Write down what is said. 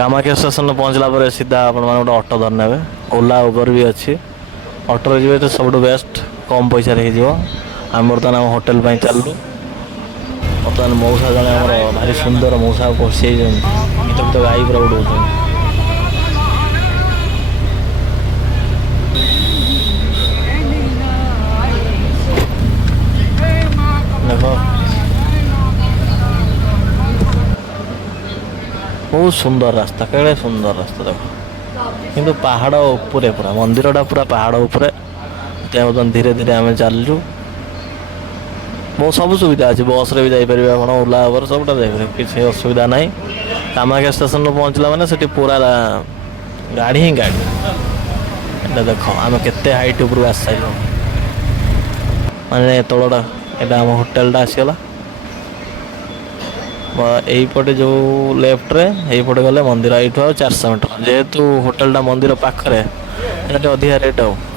Kamakhya station पहुँचला पर सीधा आपण माने गोटे ऑटो धर नेबे ओला उबर भी अच्छी ऑटो रे जिवे तो सब बेस्ट कम पैसा रे जीव आम बर्तमान आम होटेल पर चलू बर्तमान मौसा जन भारी सुंदर मौसा पशे गीत गीत गाई पूरा उड़ाऊँ देख बहुत सुंदर रास्ता केड़े सुंदर रास्ता देख किंतु पहाड़ उपरे पूरा मंदिरटा पूरा पहाड़ उपरे धीरे धीरे आम चलु बहुत सब सुविधा अच्छे बस रे भी जापर आप ओला उबर सबटा जापर किसी असुविधा ना कामाख्या स्टेशन पहुँचला मैंने से पूरा गाड़ी ही गाड़ी एटा देख आम के हाइट उपरକୁ आसी साइल माने तलटा एटा आम होटेलटा आसीगला यहीपटे जो लेफ्ट रे यहीपटे गले मंदिर यू 400 मीटर जेहेतु होटेलटा मंदिर पाखरे अधिका रेट आ